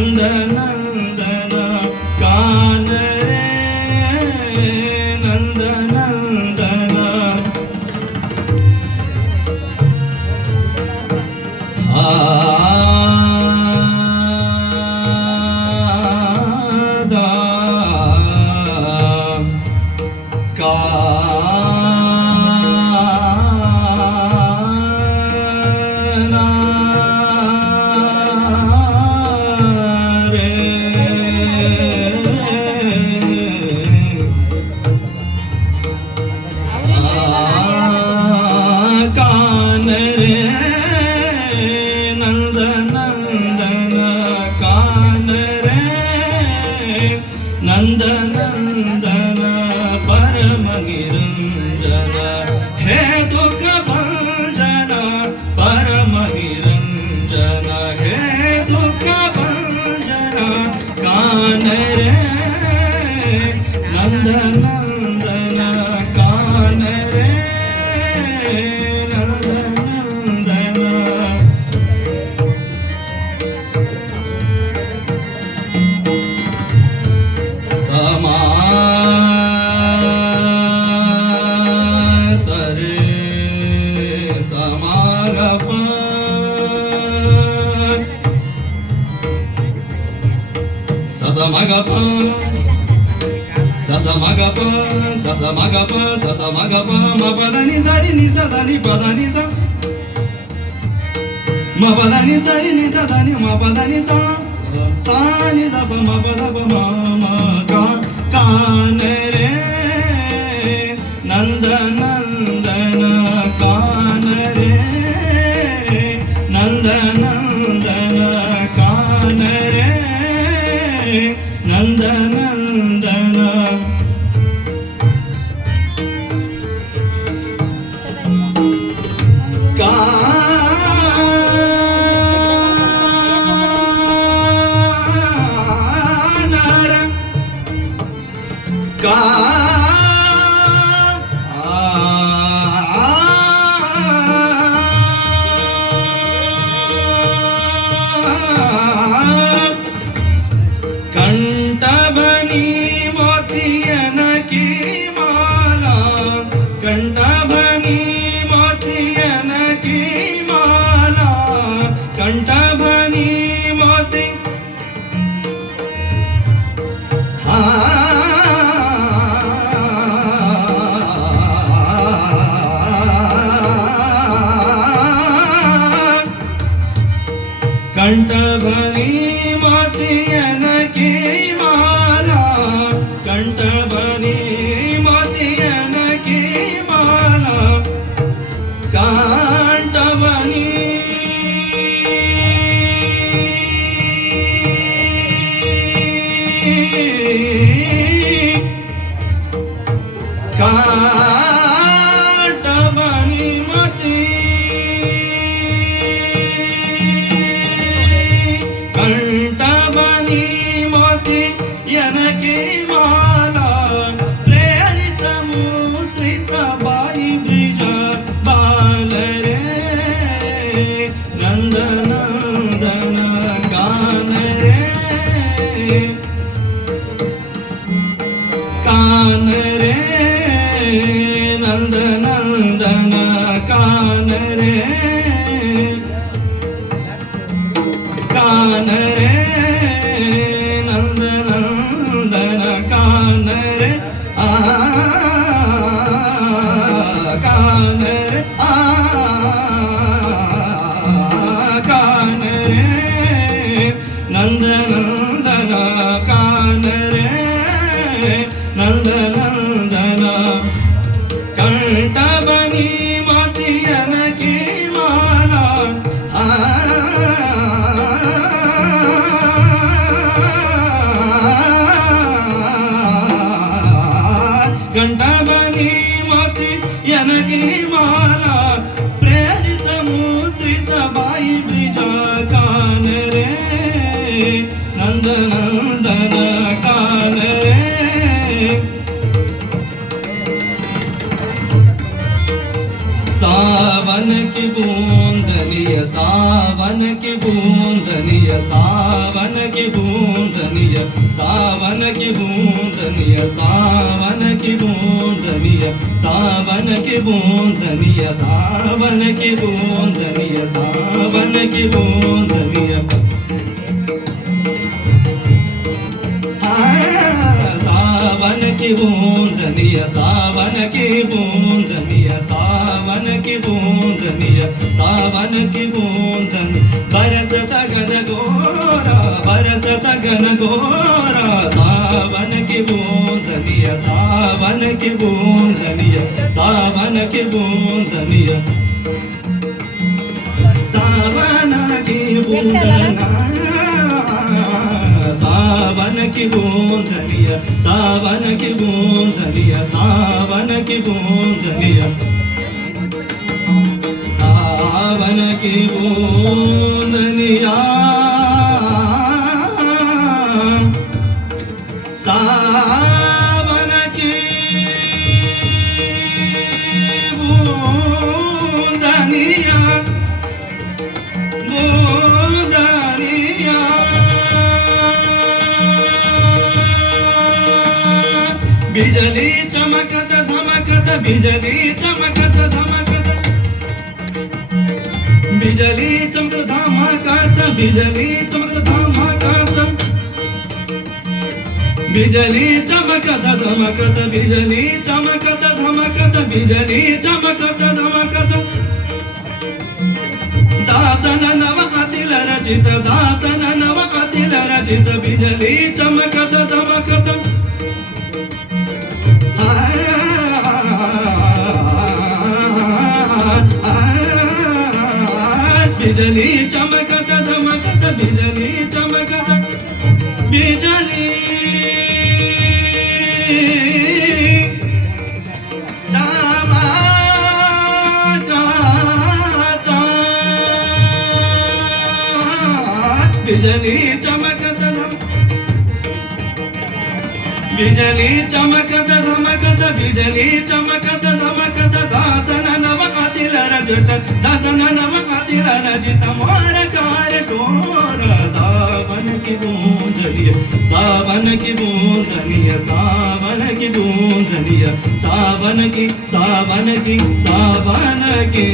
नंद नंदन कान रे नंद नंदन नंद नंदन परम निरंजन हे दुख भंजन परम निरंजन हे दुख भंजन कान रे नंद नंदन कान रे नंद नंदन समा सरे समागप ससमगप ससमगप ससमगप ससमगप मपदनि सरि नि सदनि पदनि स मपदनि सरि नि सदनि मपदनि सा सानि दप मपदप म कान रे नंद नंदन कान रे नंद नंदन कान रे नंद नंदन कंठभनी मोतियन की माला कंठभनी मोतियन की माला कंठभनी मोती कंठभनी मोतियन की माला कंठभनी मोतियन की माला कंठभनी कंठभनी मोती कंठभनी मोती यनकी माला प्रेरित मुद्रित बाई ब्रिज बाल रे नंद नंदन कान रे कान रे नंद नंदन कान रे कान रे नंद नंदन कान रे कान रे कान रे नंद नंदन कान रे नंद नंदन कंठभनी मोतियन की माला कंठभनी मोतियन की माला प्रेरित मुद्रित बाई ब्रिज कान रे नंद नंदन कान रे सावन की बूंदनिय सावन की बूंदनिय सावन सावन की बूंदनिया सावन की बूंदनिया सावन की बूंदनिया सावन की बूंदनिया सावन की बूंदनिया सावन की बूंदनिया सावन की बूंदनिया सावन की बूंदनिया सावन की बूंदनिया सावन की बूंदन बरसत गन गोरा बरसत गन गोरा सावन की बूंदनिया सावन की बूंदनिया सावन की बूंदनिया सावन की बूंदना सावन की बूंदनिया सावन की बूंदनिया सावन की बूंदनिया सावन की बूंदनिया सावन की बूंदनिया बूंदनिया बिजली चमकत धमकत बिजली चमकत धमकत बिजली चमकत धमकत बिजली चमकत धमकत बिजली चमकत धमकत बिजली चमकत धमकत बिजली चमकत धमकत दासन नव अतिल रचित दासन नव अतिल रचित बिजली चमकत धमकत बिजली चमकत धमकत बिजली चमकत बिजली चमकत बिजली चमकत बिजली चमकत धमकत बिजली चमकत धमकत दासन नव अतिल रजत दासन नव अतिल रजत मोर कार शोर सावन की बूंदनिया सावन की बूंदनिया सावन की बूंदनिया सावन की सावन की सावन की